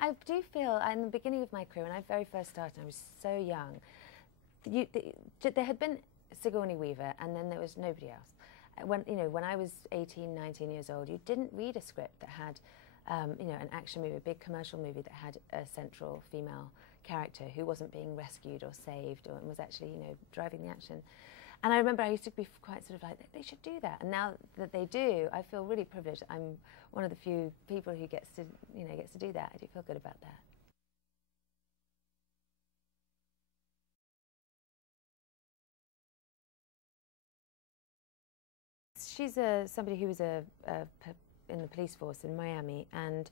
I do feel, in the beginning of my career, when I very first started, I was so young, there had been Sigourney Weaver, and then there was nobody else. When I was 18, 19 years old, you didn't read a script that had, an action movie, a big commercial movie that had a central female character who wasn't being rescued or saved or was actually, driving the action. And I remember I used to be quite sort of like, they should do that. And now that they do, I feel really privileged. I'm one of the few people who gets to do that. I do feel good about that. She's somebody who was in the police force in Miami, and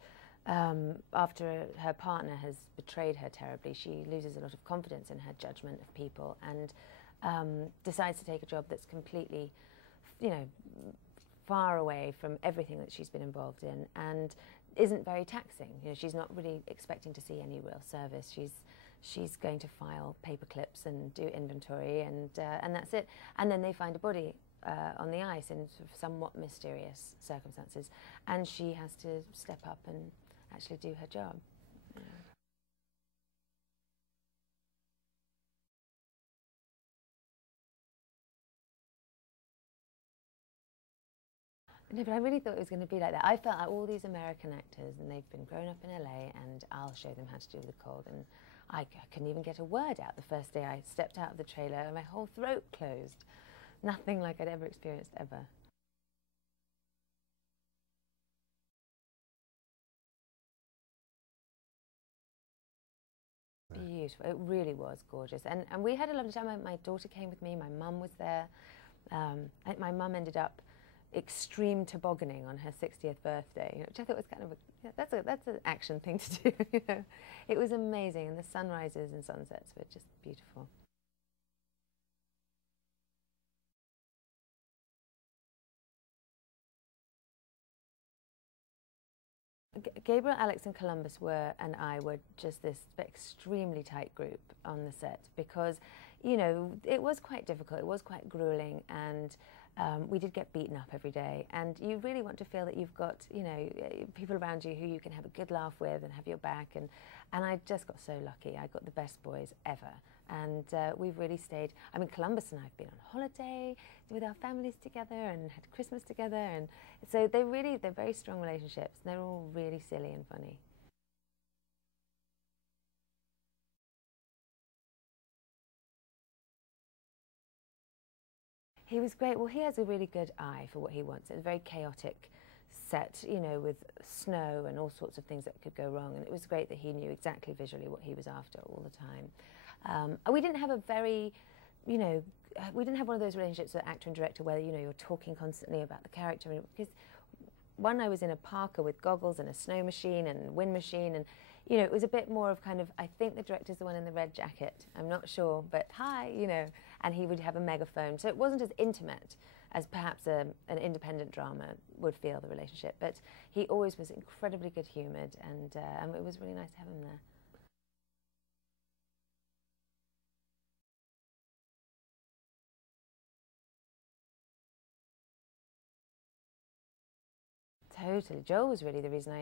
after her partner has betrayed her terribly, she loses a lot of confidence in her judgment of people, and decides to take a job that's completely, far away from everything that she's been involved in, and isn't very taxing. She's not really expecting to see any real service. She's going to file paper clips and do inventory, and that's it. And then they find a body on the ice in sort of somewhat mysterious circumstances, and she has to step up and actually do her job. No, but I really thought it was going to be like that. I felt like all these American actors, and they've been grown up in LA, and I'll show them how to deal with the cold. And I couldn't even get a word out the first day I stepped out of the trailer, and my whole throat closed. Nothing like I'd ever experienced, ever. Beautiful. It really was gorgeous. And we had a lovely time. My daughter came with me. My mum was there. My mum ended up extreme tobogganing on her 60th birthday, which I thought was kind of that's an action thing to do. It was amazing, and the sunrises and sunsets were just beautiful. Gabriel, Alex, and Columbus and I were just this extremely tight group on the set because, it was quite difficult. It was quite grueling, and we did get beaten up every day. And you really want to feel that you've got, people around you who you can have a good laugh with and have your back. And I just got so lucky. I got the best boys ever. And we've really stayed. I mean, Columbus and I have been on holiday with our families together and had Christmas together. And so they're very strong relationships. They're all really silly and funny. He was great. Well, he has a really good eye for what he wants. It's a very chaotic set, with snow and all sorts of things that could go wrong. And it was great that he knew exactly visually what he was after all the time. We didn't have a very, we didn't have one of those relationships with actor and director where, you're talking constantly about the character. Because one, I was in a parka with goggles and a snow machine and wind machine, and it was a bit more of kind of, I think the director's the one in the red jacket. I'm not sure, but hi, and he would have a megaphone. So it wasn't as intimate as perhaps an independent drama would feel, the relationship. But he always was incredibly good-humoured, and it was really nice to have him there. Totally. Joel was really the reason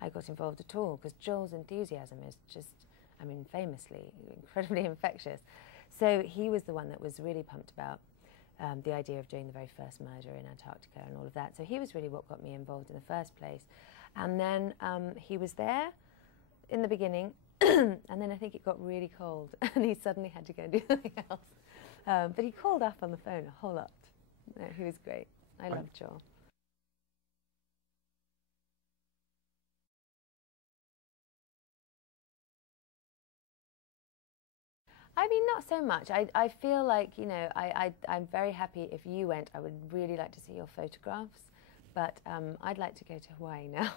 I got involved at all, because Joel's enthusiasm is just, I mean, famously incredibly infectious. So he was the one that was really pumped about the idea of doing the very first murder in Antarctica and all of that. So he was really what got me involved in the first place. And then he was there in the beginning, and then I think it got really cold, and he suddenly had to go and do something else. But he called up on the phone a whole lot. No, he was great. I loved Joel. I mean, not so much. I feel like, I'm very happy if you went. I would really like to see your photographs, but I'd like to go to Hawaii now.